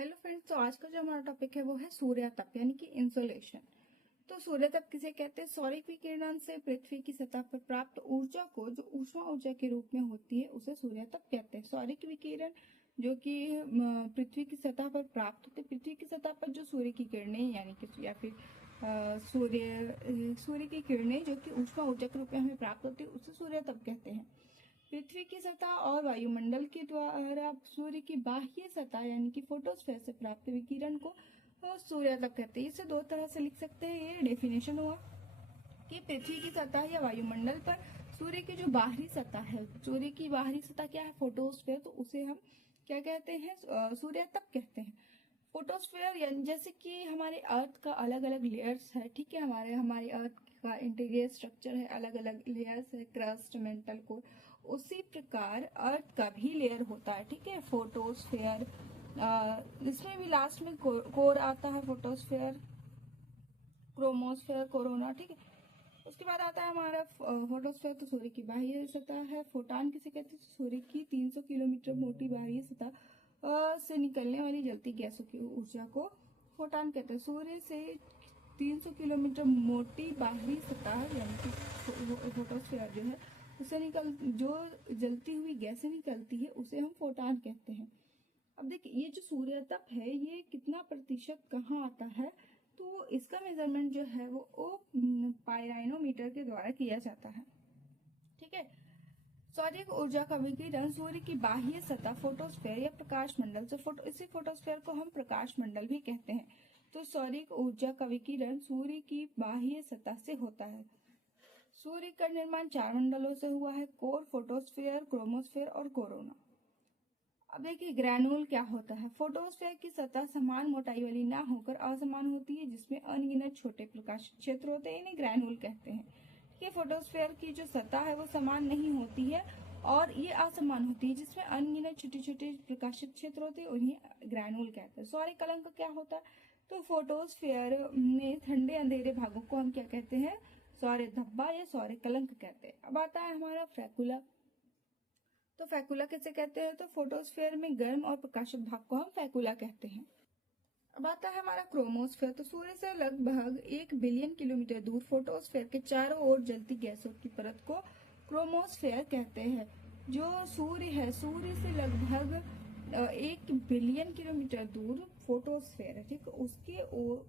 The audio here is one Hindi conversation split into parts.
हेलो फ्रेंड्स, तो आज का जो हमारा टॉपिक है वो है सूर्यातप यानी कि इंसोलेशन। तो सूर्यातप किसे कहते हैं? सौरिक विकिरण से पृथ्वी की सतह पर प्राप्त ऊर्जा को जो ऊष्मा ऊर्जा के रूप में होती है उसे सूर्यातप कहते हैं। सौरिक विकिरण जो कि पृथ्वी की सतह पर प्राप्त होते, पृथ्वी की सतह पर जो सूर्य की किरणें यानी कि या फिर सूर्य की किरणें जो कि ऊष्मा ऊर्जा के रूप में हमें प्राप्त होती है उसे सूर्यातप कहते हैं। पृथ्वी की सतह और वायुमंडल के द्वारा सूर्य की बाह्य सतह यानी कि फोटोस्फेयर से प्राप्त विकिरण को सूर्यातप कहते हैं। इसे दो तरह से लिख सकते हैं। ये डेफिनेशन हुआ कि पृथ्वी की सतह या वायुमंडल पर सूर्य की जो बाहरी सतह है, सूर्य की बाहरी सतह क्या है? फोटोस्फेयर। तो उसे हम क्या कहते हैं? सूर्यातप कहते हैं। फोटोस्फेयर यानी जैसे कि हमारे अर्थ का अलग अलग लेयर्स है, ठीक है, हमारे अर्थ का इंटीरियर स्ट्रक्चर है, अलग अलग लेयर्स है, क्रस्ट, मेंटल कोर, उसी प्रकार अर्थ का भी लेयर होता है, ठीक है, फोटोस्फेयर। इसमें भी लास्ट में कोर आता है, फोटोस्फेयर, क्रोमोस्फेयर, कोरोना, ठीक है। उसके बाद आता है हमारा फोटोस्फेयर। तो सूर्य की बाह्य सतह है। फोटान किसे कहते हैं? सूर्य की 300 किलोमीटर मोटी बाह्य सतह से निकलने वाली जलती गैसों की ऊर्जा को फोटान कहते हैं। सूर्य से 300 किलोमीटर मोटी बाहरी सतह यानी कि फोटोस्फेयर जो है उससे जो जलती हुई गैसें निकलती है उसे हम फोटान कहते हैं। अब देखिए, ये जो सूर्यातप है ये कितना प्रतिशत कहाँ आता है? तो इसका मेजरमेंट जो है वो पायराइनोमीटर के द्वारा किया जाता है, ठीक है। सौरिक ऊर्जा का विकिरण सूर्य की बाह्य सतह फोटोस्फेयर या प्रकाश मंडल से इसी फोटोस्फेयर को हम प्रकाश मंडल भी कहते हैं। तो सौरिक ऊर्जा का विकिरण सूर्य की बाह्य सतह से होता है। सूर्य का निर्माण 4 मंडलों से हुआ है: कोर, फोटोस्फेयर, क्रोमोस्फेयर और कोरोना। अब देखिए, ग्रैनुल क्या होता है? फोटोस्फेयर की सतह समान मोटाई वाली ना होकर असमान होती है जिसमें अनगिनत छोटे प्रकाशित क्षेत्र होते हैं, इन्हें ग्रैनुल कहते हैं। ठीक है, फोटोस्फेयर की जो सतह है वो समान नहीं होती है और ये असमान होती है जिसमें अनगिनत छोटे छोटे प्रकाशित क्षेत्र होते हैं, उन्हें ग्रैनुल कहते हैं। सौर कलंक क्या होता है? तो फोटोस्फेयर में ठंडे अंधेरे भागों को हम क्या कहते हैं? सौर धब्बा या सौर कलंक कहते हैं। अब आता है हमारा फैकुला। तो फैकुला किसे कहते हैं? तो फोटोस्फेयर में गर्म और प्रकाशित भाग को हम फैकुला कहते हैं। अब आता है हमारा क्रोमोस्फेयर। तो सूर्य से लगभग 1 बिलियन किलोमीटर दूर फोटोस्फेयर के चारों ओर जलती गैसों की परत को क्रोमोस्फेयर कहते हैं। जो सूर्य है, सूर्य से लगभग 1 बिलियन किलोमीटर दूर फोटोस्फेयर है, ठीक है,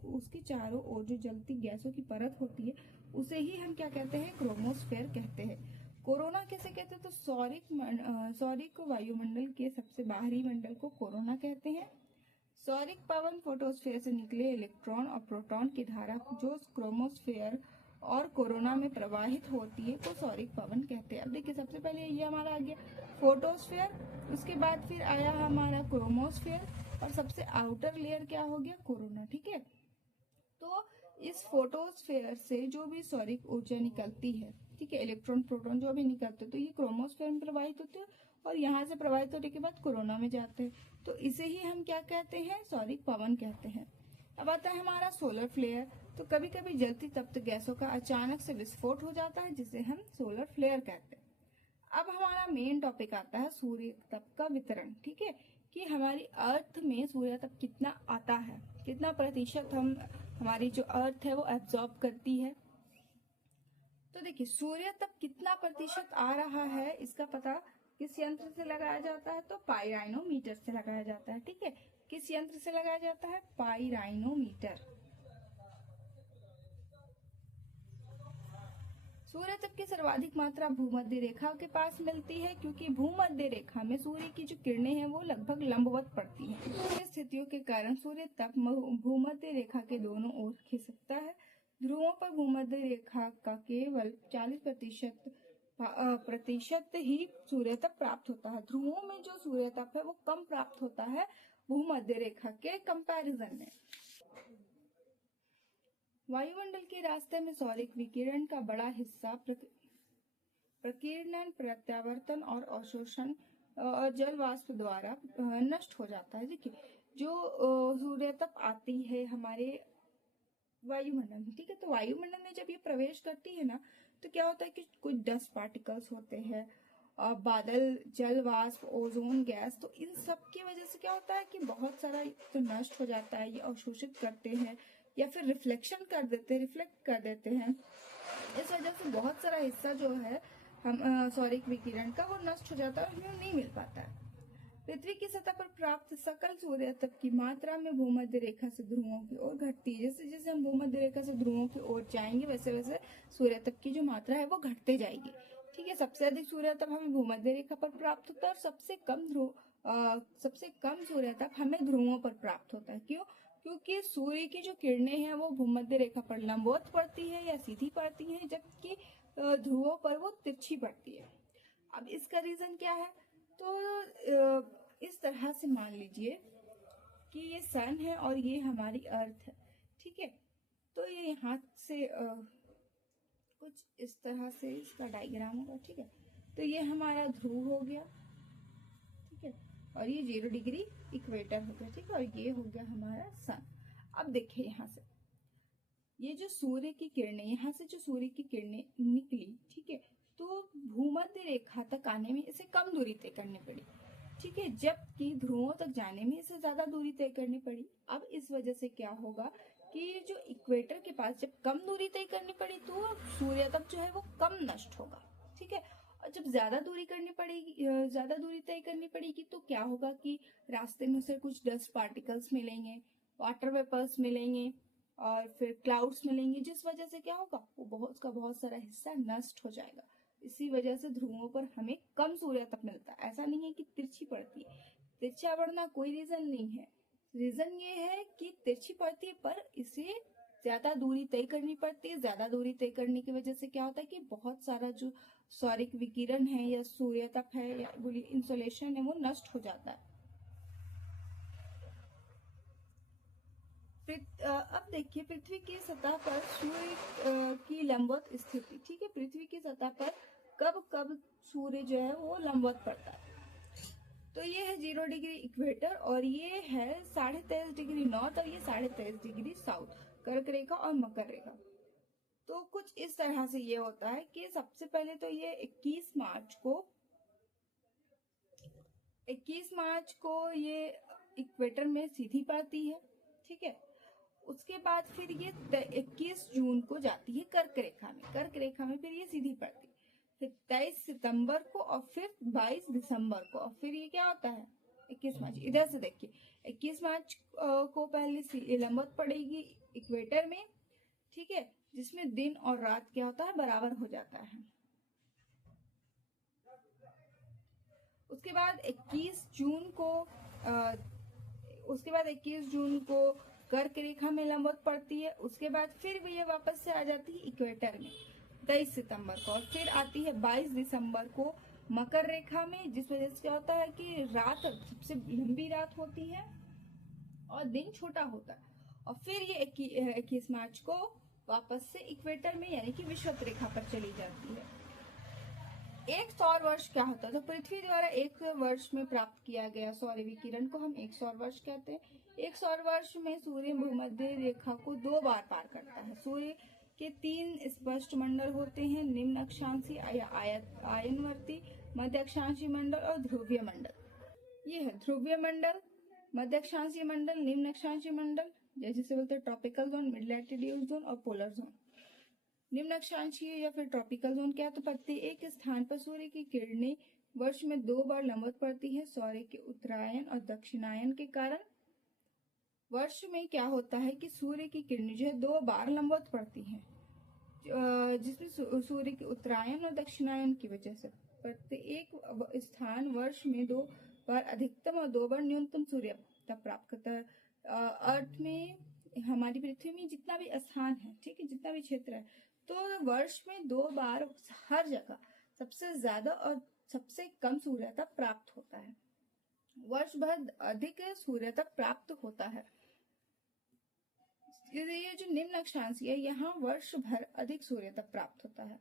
उसके चारों ओर जो जलती गैसों की परत होती है उसे ही हम क्या कहते हैं? क्रोमोस्फेयर कहते हैं। कोरोना किसे कहते हैं? तो सौरिक वायुमंडल के सबसे बाहरी मंडल को कोरोना कहते हैं। सौरिक पवन फोटोस्फेयर से निकले इलेक्ट्रॉन और प्रोटॉन की धारा जो क्रोमोस्फेयर और कोरोना में प्रवाहित होती है को सौरिक पवन कहते हैं। अब देखिए, सबसे पहले ये हमारा आ गया फोटोस्फेयर, उसके बाद फिर आया हमारा क्रोमोस्फेयर और सबसे आउटर लेयर क्या हो गया? कोरोना, ठीक है। तो इस फोटोस्फेयर से जो भी सौरिक ऊर्जा निकलती है, ठीक है, इलेक्ट्रॉन प्रोटॉन जो भी निकलते हैं, तो ये क्रोमोस्फेयर में प्रवाहित होते हैं और यहाँ से प्रवाहित होने के बाद कोरोना में जाते हैं। तो इसे ही हम क्या कहते हैं? सौरिक पवन कहते हैं। अब आता है हमारा सोलर फ्लेयर। तो कभी कभी जलती तप्त गैसों का अचानक से विस्फोट हो जाता है जिसे हम सोलर फ्लेयर कहते हैं। अब हमारा मेन टॉपिक आता है सूर्य तप का वितरण, ठीक है, कि हमारी अर्थ में सूर्य तप कितना आता है, कितना प्रतिशत हमारी जो अर्थ है वो एब्जॉर्ब करती है। तो देखिए, सूर्य तप कितना प्रतिशत आ रहा है इसका पता किस यंत्र से लगाया जाता है? तो पाइराइनोमीटर से लगाया जाता है, ठीक है। किस यंत्र से लगाया जाता है? पाइराइनोमीटर। सूर्य तप की सर्वाधिक मात्रा भूमध्य रेखा के पास मिलती है क्योंकि भूमध्य रेखा में सूर्य की जो किरणें हैं वो लगभग लंबवत पड़ती हैं। इन स्थितियों के कारण सूर्य तप भूमध्य रेखा के दोनों ओर खिसकता है। ध्रुवों पर भूमध्य रेखा का केवल 40% प्रतिशत ही सूर्य तप प्राप्त होता है। ध्रुवों में जो सूर्य तप है वो कम प्राप्त होता है भूमध्य रेखा के कंपैरिजन में। वायुमंडल के रास्ते में सौरिक विकिरण का बड़ा हिस्सा प्रकीर्णन, प्रत्यावर्तन और अवशोषण और जल वाष्प द्वारा नष्ट हो जाता है। देखिए, जो सूर्य तप आती है हमारे वायुमंडल में, ठीक है, तो वायुमंडल में जब ये प्रवेश करती है ना तो क्या होता है कि कुछ डस्ट पार्टिकल्स होते हैं बादल, जल वाष्प, ओजोन गैस, तो इन सब की वजह से क्या होता है कि बहुत सारा तो नष्ट हो जाता है, ये अवशोषित करते हैं या फिर रिफ्लेक्ट कर देते हैं। इस वजह से बहुत सारा हिस्सा जो है हम सौरिक विकिरण का वो नष्ट हो जाता है और हमें नहीं मिल पाता है। पृथ्वी की सतह पर प्राप्त सकल सूर्य तप की मात्रा में भूमध्य रेखा से ध्रुवों की ओर घटती है। जैसे जैसे हम भूमध्य रेखा से ध्रुवों की ओर जाएंगे वैसे वैसे सूर्य तप की जो मात्रा है वो घटते जाएगी। ठीक है, सबसे अधिक सूर्य तप हमें भूमध्य रेखा पर प्राप्त होता है और सबसे कम सूर्य तप हमें ध्रुवों पर प्राप्त होता है। क्यों? क्योंकि सूर्य की जो किरणें हैं वो भूमध्य रेखा पर लंबवत पड़ती है या सीधी पड़ती है, जबकि ध्रुवों पर वो तिरछी पड़ती है। अब इसका रीजन क्या है? तो इस तरह से मान लीजिए कि ये सन है और ये हमारी अर्थ है। ठीक है, तो ये यहाँ से कुछ इस तरह से इसका डायग्राम होगा। ठीक है, तो ये हमारा ध्रुव हो गया। ठीक है, और ये 0 डिग्री इक्वेटर हो गया। ठीक है, और ये हो गया हमारा सन। अब देखिए यहाँ से ये जो सूर्य की किरणें, यहाँ से जो सूर्य की किरणें निकली, ठीक है, तो भूमध्य रेखा तक आने में इसे कम दूरी तय करनी पड़ी। ठीक है, जबकि ध्रुवों तक जाने में इसे ज्यादा दूरी तय करनी पड़ी। अब इस वजह से क्या होगा कि जो इक्वेटर के पास जब कम दूरी तय करनी पड़ी तो सूर्य तप जो है वो कम नष्ट होगा। ठीक है, और जब ज्यादा दूरी तय करनी पड़ेगी तो क्या होगा कि रास्ते में उसे कुछ डस्ट पार्टिकल्स मिलेंगे, वाटर वेपर्स मिलेंगे और फिर क्लाउड्स मिलेंगे, जिस वजह से क्या होगा वो उसका बहुत सारा हिस्सा नष्ट हो जाएगा। इसी वजह से ध्रुवों पर हमें कम सूर्य तप मिलता है। ऐसा नहीं है कि तिरछी पड़ती है, तिरछा पड़ना कोई रीजन नहीं है। रीजन ये है कि तिरछी पड़ती है पर इसे ज्यादा दूरी तय करनी पड़ती है। ज्यादा दूरी तय करने की वजह से क्या होता है कि बहुत सारा जो सौरिक विकिरण है या सूर्य तप है या बोलिए इंसोलेशन है वो नष्ट हो जाता है। अब देखिए पृथ्वी की सतह पर सूर्य की लंबवत स्थिति। ठीक है, पृथ्वी की सतह पर कब कब सूर्य जो है वो लंबवत पड़ता है। तो ये है 0 डिग्री इक्वेटर और ये है 23.5 डिग्री नॉर्थ और ये 23.5 डिग्री साउथ, कर्क रेखा और मकर रेखा। तो कुछ इस तरह से ये होता है कि सबसे पहले तो ये 21 मार्च को ये इक्वेटर में सीधी पड़ती है। ठीक है, उसके बाद फिर ये 21 जून को जाती है कर्क रेखा में फिर ये सीधी पड़ती है। फिर 23 सितंबर को और फिर 22 दिसंबर को, और फिर ये क्या होता है 21 मार्च। इधर से देखिए 21 मार्च को पहले लंबवत पड़ेगी इक्वेटर में। ठीक है, जिसमें दिन और रात क्या होता है बराबर हो जाता है। उसके बाद 21 जून को कर्क रेखा में लंबवत पड़ती है। उसके बाद फिर ये वापस से आ जाती है इक्वेटर में 23 सितंबर को, और फिर आती है 22 दिसंबर को मकर रेखा में, जिस वजह से क्या होता है कि रात सबसे लंबी रात होती है और दिन छोटा होता है। और फिर ये 21 मार्च को वापस से इक्वेटर में यानी कि विषुवत रेखा पर चली जाती है। एक सौर वर्ष क्या होता है? तो पृथ्वी द्वारा एक वर्ष में प्राप्त किया गया सौर विकिरण को हम एक सौर वर्ष कहते हैं। एक सौर वर्ष में सूर्य भूमध्य रेखा को 2 बार पार करता है। सूर्य के 3 स्पष्ट मंडल होते हैं, निम्न अक्षांशीय या आयनवर्ती, मध्य अक्षांशीय मंडल और ध्रुवीय मंडल। ये है ध्रुवीय मंडल, मध्य अक्षांशीय मंडल, निम्न अक्षांशीय मंडल, जैसे बोलते हैं tropical zone, mid latitude zone और पोलर जोन। निम्न अक्षांशीय या फिर ट्रॉपिकल जोन क्या? तो प्रत्येक स्थान पर सूर्य की किरणें वर्ष में 2 बार लंबवत पड़ती है। सूर्य के उत्तरायण और दक्षिणायन के कारण वर्ष में क्या होता है कि सूर्य की किरणें जो है 2 बार लंबवत पड़ती हैं, जिसमें सूर्य के उत्तरायण और दक्षिणायन की वजह से प्रत्येक स्थान वर्ष में 2 बार अधिकतम और 2 बार न्यूनतम सूर्य तप प्राप्त करता है। अर्थ में, हमारी पृथ्वी में जितना भी स्थान है, ठीक है, जितना भी क्षेत्र है, तो वर्ष में 2 बार हर जगह सबसे ज्यादा और सबसे कम सूर्य तप प्राप्त होता है। वर्ष भर अधिक सूर्य तप प्राप्त होता है। ये जो निम्न अक्षांशीय है, यहाँ वर्ष भर अधिक सूर्य तप प्राप्त होता है।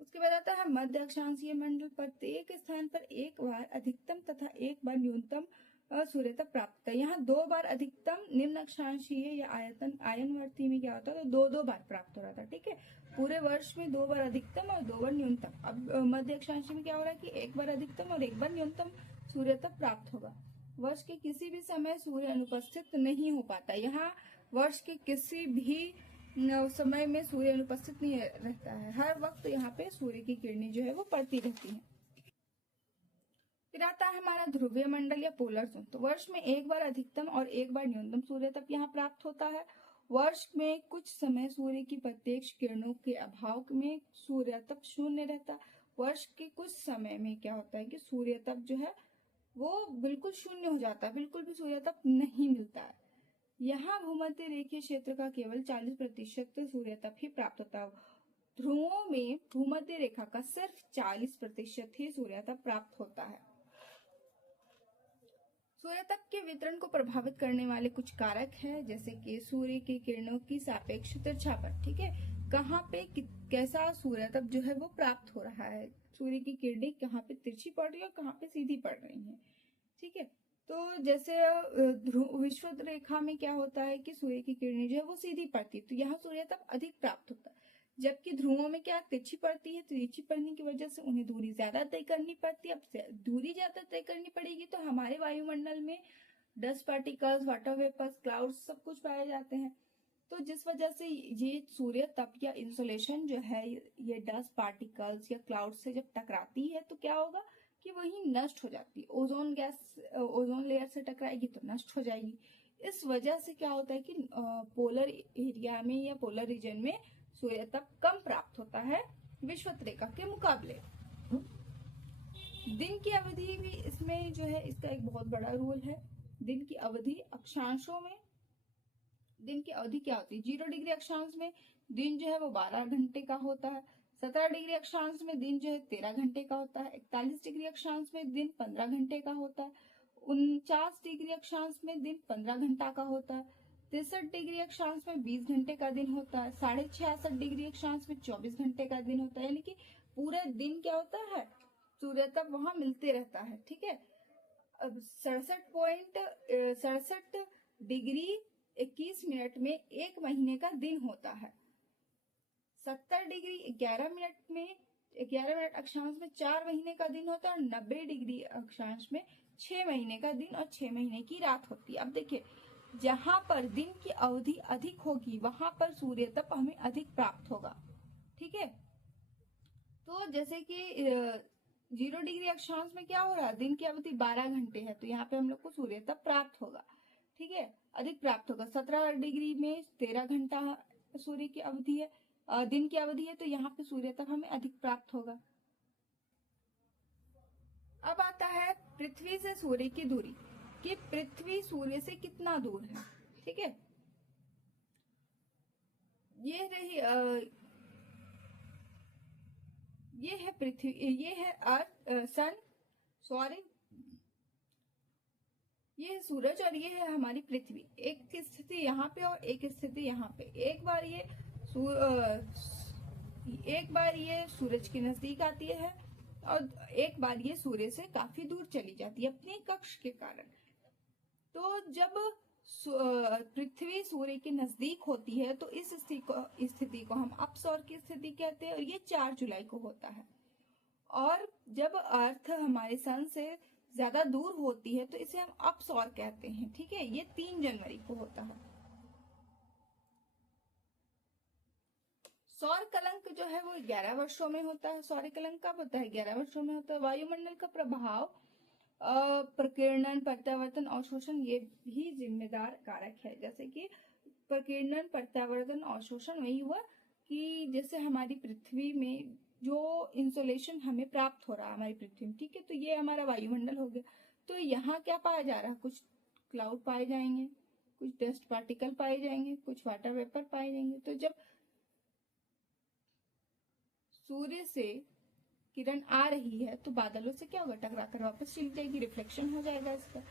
उसके बाद आता है मध्य अक्षांशीय मंडल। प्रत्येक स्थान पर 1 बार अधिकतम तथा 1 बार न्यूनतम सूर्य तप प्राप्त होता है। यहाँ 2 बार अधिकतम, निम्न अक्षांशीय या आयनवर्ती में क्या होता है, तो 2-2 बार प्राप्त हो रहा था। ठीक है, पूरे वर्ष में 2 बार अधिकतम और 2 बार न्यूनतम। अब मध्य अक्षांशीय में क्या हो रहा है कि 1 बार अधिकतम और 1 बार न्यूनतम सूर्य तप प्राप्त होगा। वर्ष के किसी भी समय सूर्य अनुपस्थित नहीं हो पाता। यहाँ वर्ष के किसी भी समय में सूर्य अनुपस्थित नहीं रहता है, हर वक्त यहाँ पे सूर्य की किरणें जो है वो पड़ती रहती हैं। फिर आता है हमारा ध्रुवीय मंडल या पोलर जोन। तो वर्ष में 1 बार अधिकतम और 1 बार न्यूनतम सूर्य तप यहाँ प्राप्त होता है। वर्ष में कुछ समय सूर्य की प्रत्यक्ष किरणों के अभाव में सूर्य तप शून्य रहता। वर्ष के कुछ समय में क्या होता है कि सूर्य तप जो है वो बिल्कुल शून्य हो जाता है, बिल्कुल भी सूर्य तप नहीं मिलता है। यहाँ भूमध्य रेखीय क्षेत्र का केवल 40% सूर्य तप ही प्राप्त होता है। ध्रुवों में भूमध्य रेखा का सिर्फ 40% ही सूर्य तप प्राप्त होता है। सूर्य तप के वितरण को प्रभावित करने वाले कुछ कारक हैं, जैसे कि सूर्य की किरणों की सापेक्ष तिरछापन। ठीक है, कहाँ पे कैसा सूर्य तप जो है वो प्राप्त हो रहा है, सूर्य की किरणें कहाँ पे तिरछी पड़ रही है और कहाँ पे सीधी पड़ रही है। ठीक है, तो जैसे विषुवत रेखा में क्या होता है कि सूर्य की किरणें जो है वो सीधी पड़ती है, तो यहाँ सूर्य तप अधिक प्राप्त होता है। जबकि ध्रुवों में क्या तिरछी पड़ती है, तिरछी पड़ने की वजह से उन्हें दूरी ज्यादा तय करनी पड़ती है। अब दूरी ज्यादा तय करनी पड़ेगी तो हमारे वायुमंडल में dust particles, water vapours, clouds सब कुछ पाए जाते हैं। तो जिस वजह से ये सूर्य तप या इंसोलेशन जो है ये डस्ट पार्टिकल्स या क्लाउड से जब टकराती है तो क्या होगा कि वही नष्ट हो जाती है। ओजोन गैस ओजोन लेयर से टकराएगी तो नष्ट हो जाएगी। इस वजह से क्या होता है कि पोलर एरिया में या पोलर रीजन में सूर्य तप कम प्राप्त होता है विषुवत रेखा के मुकाबले। दिन की अवधि भी इसमें जो है इसका एक बहुत बड़ा रोल है। दिन की अवधि अक्षांशों में दिन की अवधि क्या होती है, 0 डिग्री अक्षांश में दिन जो है वो 12 घंटे का होता है। 17 डिग्री अक्षांश में दिन जो है 13 घंटे का होता है। 41 डिग्री अक्षांश में दिन 15 घंटे का होता है। 49 डिग्री अक्षांश में दिन 15 घंटा का होता है। 63 डिग्री अक्षांश में 20 घंटे का दिन होता है। 66.5 डिग्री अक्षांश में 24 घंटे का दिन होता है। यानी कि पूरे दिन क्या होता है, सूर्य तप वहां मिलते रहता है। ठीक है, अब 67 डिग्री 21 मिनट में 1 महीने का दिन होता है। 70 डिग्री 11 मिनट में 11 मिनट अक्षांश में 4 महीने का दिन होता है और 90 डिग्री अक्षांश में 6 महीने का दिन और 6 महीने की रात होती है। अब देखिए, जहां पर दिन की अवधि अधिक होगी वहां पर सूर्य तप हमें अधिक प्राप्त होगा। ठीक है, तो जैसे कि 0 डिग्री अक्षांश में क्या हो रहा है, दिन की अवधि 12 घंटे है, तो यहाँ पे हम लोग को सूर्य तप प्राप्त होगा। ठीक है, अधिक प्राप्त होगा। 17 डिग्री में 13 घंटा सूर्य की अवधि है, दिन की अवधि है, तो यहाँ पे सूर्य तप हमें अधिक प्राप्त होगा। अब आता है पृथ्वी से सूर्य की दूरी, कि पृथ्वी सूर्य से कितना दूर है। ठीक है, ये रही ये है पृथ्वी, ये है अर्थ, सन, सॉरी, ये है सूरज और ये है हमारी पृथ्वी। एक स्थिति यहाँ पे और एक स्थिति यहाँ पे। एक बार ये सूरज के नजदीक आती है और एक बार ये सूर्य से काफी दूर चली जाती है अपने कक्ष के कारण। तो जब पृथ्वी सूर्य के नजदीक होती है तो इस स्थिति को हम अपसौर की स्थिति कहते हैं और ये 4 जुलाई को होता है। और जब अर्थ हमारे सन से ज्यादा दूर होती है तो इसे हम अपसौर कहते हैं। ठीक है, ये 3 जनवरी को होता है। सौर कलंक जो है वो 11 वर्षों में होता है। सौर कलंक कब होता है, 11 वर्षों में होता है। वायुमंडल का प्रभाव, प्रकीर्णन, प्रत्यावर्तन, अवशोषण ये भी जिम्मेदार कारक है। जैसे कि प्रकीर्णन, प्रत्यावर्तन, अवशोषण वही हुआ कि जैसे हमारी पृथ्वी में जो इंसोलेशन हमें प्राप्त हो रहा है हमारी पृथ्वी में, ठीक है, तो ये हमारा वायुमंडल हो गया। तो यहाँ क्या पाया जा रहा है, कुछ क्लाउड पाए जाएंगे, कुछ डस्ट पार्टिकल पाए जाएंगे, कुछ वाटर वेपर पाए जाएंगे। तो जब सूर्य से किरण आ रही है तो बादलों से क्या होगा, टकरा कर वापस चली जाएगी, रिफ्लेक्शन हो जाएगा इसका।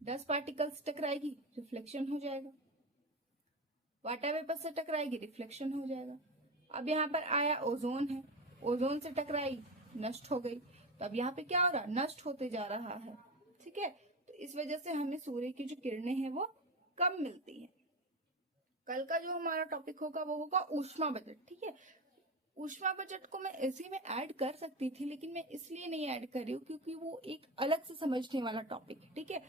डस्ट पार्टिकल्स टकराएगी, रिफ्लेक्शन हो जाएगा। वाटर वेपर से टकराएगी, रिफ्लेक्शन हो जाएगा। अब यहाँ पर आया ओजोन है, ओजोन से टकराई, नष्ट हो गई। तो अब यहाँ पे क्या हो रहा है, नष्ट होते जा रहा है। ठीक है। तो इस वजह से हमें सूर्य की जो किरणें हैं वो कम मिलती हैं। कल का जो हमारा टॉपिक होगा वो होगा ऊष्मा बजट, ठीक है। ऊष्मा बजट को मैं इसी में ऐड कर सकती थी, लेकिन मैं इसलिए नहीं ऐड कर रही हूँ क्योंकि वो एक अलग से समझने वाला टॉपिक है, ठीक है।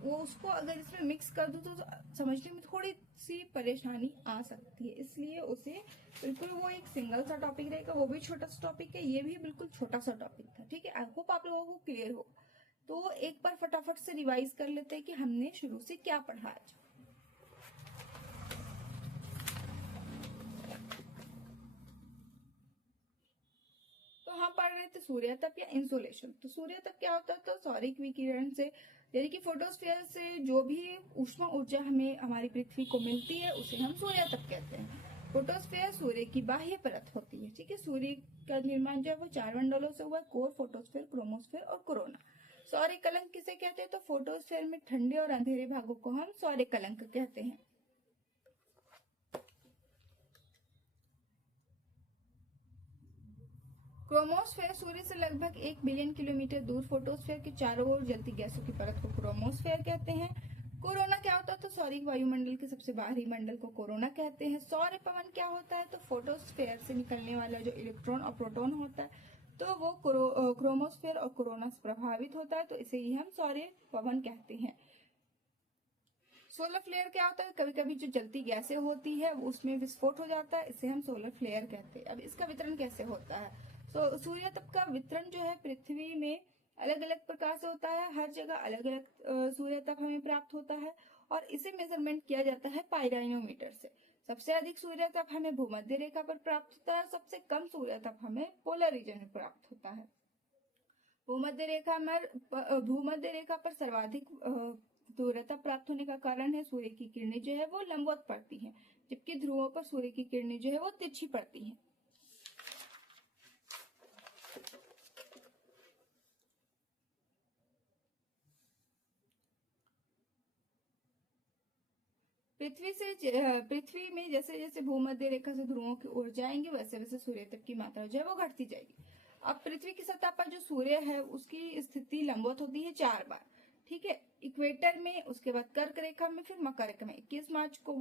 वो उसको अगर इसमें मिक्स कर दूं तो समझने में थोड़ी सी परेशानी आ सकती है, इसलिए उसे बिल्कुल वो एक सिंगल सा टॉपिक रहेगा, वो भी छोटा सा टॉपिक है, ये भी बिल्कुल छोटा सा टॉपिक था, ठीक है। आई होप आप लोगों को क्लियर हो। तो एक बार फटाफट से रिवाइज कर लेते हैं कि हमने शुरू से क्या पढ़ा आज। तो हम पढ़ रहे थे सूर्यतप या इंसोलेशन। तो सूर्यतप क्या होता है, तो सौरिक विकिरण से यानी कि फोटोस्फीयर से जो भी ऊष्मा ऊर्जा हमें हमारी पृथ्वी को मिलती है उसे हम सूर्यतप कहते हैं। फोटोस्फीयर सूर्य की बाह्य परत होती है, ठीक है। सूर्य का निर्माण जो है वो 4 मंडलों से हुआ, कोर, फोटोस्फीयर, क्रोमोस्फीयर और कोरोना। सौर्य कलंक किसे कहते हैं, तो फोटोस्फीयर में ठंडे और अंधेरे भागों को हम सौर्य कलंक कहते हैं। क्रोमोस्फेयर सूर्य से लगभग 1 बिलियन किलोमीटर दूर फोटोस्फेयर के चारों ओर जलती गैसों की परत को क्रोमोस्फेयर कहते हैं। कोरोना क्या होता है, तो सौरिक वायुमंडल के सबसे बाहरी मंडल को कोरोना कहते हैं। सौर पवन क्या होता है, तो फोटोस्फेयर से निकलने वाला जो इलेक्ट्रॉन और प्रोटॉन होता है तो वो क्रोमोस्फेयर और कोरोना से प्रभावित होता है, तो इसे ही हम सौर पवन कहते हैं। सोलर फ्लेयर क्या होता है, कभी कभी जो जलती गैसें होती है उसमें विस्फोट हो जाता है, इसे हम सोलर फ्लेयर कहते हैं। अब इसका वितरण कैसे होता है, तो सूर्यतप का वितरण जो है पृथ्वी में अलग अलग प्रकार से होता है, हर जगह अलग अलग सूर्यतप हमें प्राप्त होता है और इसे मेजरमेंट किया जाता है पाइराइनोमीटर से। सबसे अधिक सूर्यतप हमें भूमध्य रेखा पर प्राप्त होता है, सबसे कम सूर्यतप हमें पोलर रीजन में प्राप्त होता है। भूमध्य रेखा पर सर्वाधिक सूर्यतप प्राप्त होने का कारण है सूर्य की किरणें जो है वो लंबवत पड़ती हैं, जबकि ध्रुवों पर सूर्य की किरणें जो है वो तिरछी पड़ती हैं। पृथ्वी में जैसे जैसे भूमध्य रेखा से ध्रुवों की ओर जाएंगे वैसे वैसे सूर्यतप की मात्रा जो है वो घटती जाएगी। अब पृथ्वी की सतह पर जो सूर्य है उसकी स्थिति लंबवत होती है 4 बार, ठीक है। इक्वेटर में, उसके बाद कर्क रेखा में, फिर मकर रेखा में। 21 मार्च को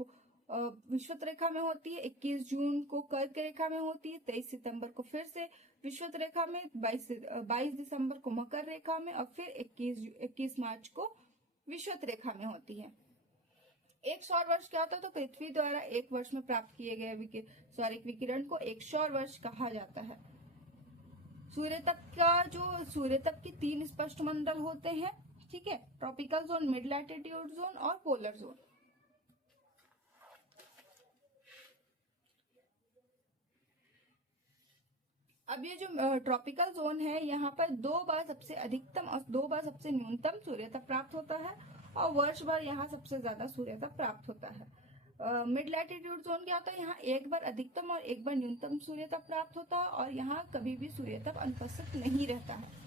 विषुवत रेखा में होती है, 21 जून को कर्क रेखा में होती है, 23 सितंबर को फिर से विषुवत रेखा में, 22 दिसंबर को मकर रेखा में और फिर 21 मार्च को विषुवत रेखा में होती है। एक सौर वर्ष क्या होता है, तो पृथ्वी द्वारा एक वर्ष में प्राप्त किए गए सौरिक विकिरण को एक सौर वर्ष कहा जाता है। सूर्यतप के 3 स्पष्ट मंडल होते हैं, ठीक है। Tropical zone, mid latitude zone और पोलर जोन। अब ये जो ट्रॉपिकल जोन है यहाँ पर 2 बार सबसे अधिकतम और 2 बार सबसे न्यूनतम सूर्यतप प्राप्त होता है और वर्ष भर यहाँ सबसे ज्यादा सूर्यतप प्राप्त होता है। मिड लैटिट्यूड जोन क्या होता है, यहाँ 1 बार अधिकतम और 1 बार न्यूनतम सूर्यतप प्राप्त होता है और यहाँ कभी भी सूर्यतप अनुपस्थित नहीं रहता है।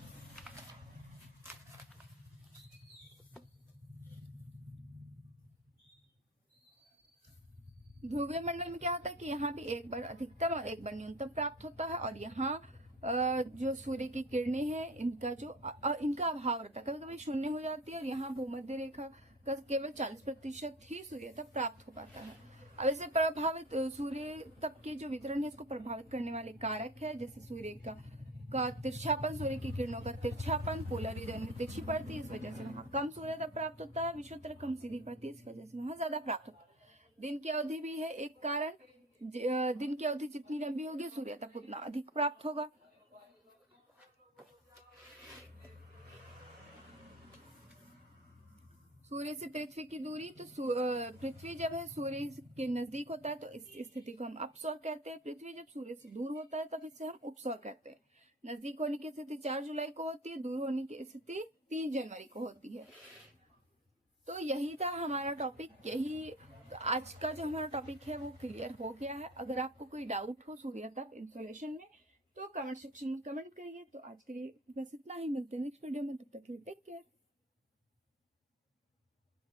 ध्रुवीय मंडल में क्या होता है कि यहाँ भी 1 बार अधिकतम और 1 बार न्यूनतम प्राप्त होता है और यहाँ जो सूर्य की किरणें हैं इनका अभाव रहता है, कभी कभी शून्य हो जाती है और यहाँ भूमध्य रेखा का केवल 40% ही सूर्यतप प्राप्त हो पाता है। अब इसे प्रभावित सूर्यतप के जो वितरण है इसको प्रभावित करने वाले कारक है, जैसे सूर्य का तिरछापन, सूर्य की किरणों का तिरछापन, पोलर रीजन में तिरछी पड़ती है, इस वजह से वहाँ कम सूर्यतप प्राप्त होता है। विषुवत रेखा कम सीधी पड़ती है, इस वजह से वहाँ ज्यादा प्राप्त होता है। दिन की अवधि भी है एक कारण, दिन की अवधि जितनी लंबी होगी सूर्यतप उतना अधिक प्राप्त होगा। सूर्य से पृथ्वी की दूरी, तो पृथ्वी जब है सूर्य के नजदीक होता है तो इस स्थिति को हम अपसौर कहते हैं। पृथ्वी जब सूर्य से दूर होता है तब इसे हम उपसौर कहते हैं। नजदीक होने की स्थिति 4 जुलाई को होती है, दूर होने की स्थिति 3 जनवरी को होती है। तो यही था हमारा टॉपिक, आज का जो हमारा टॉपिक है वो क्लियर हो गया है। अगर आपको कोई डाउट हो सूर्यतप इंसोलेशन में तो कमेंट सेक्शन में कमेंट करिए। तो आज के लिए बस इतना ही, मिलते हैं नेक्स्ट वीडियो में, तब तक के लिए टेक केयर।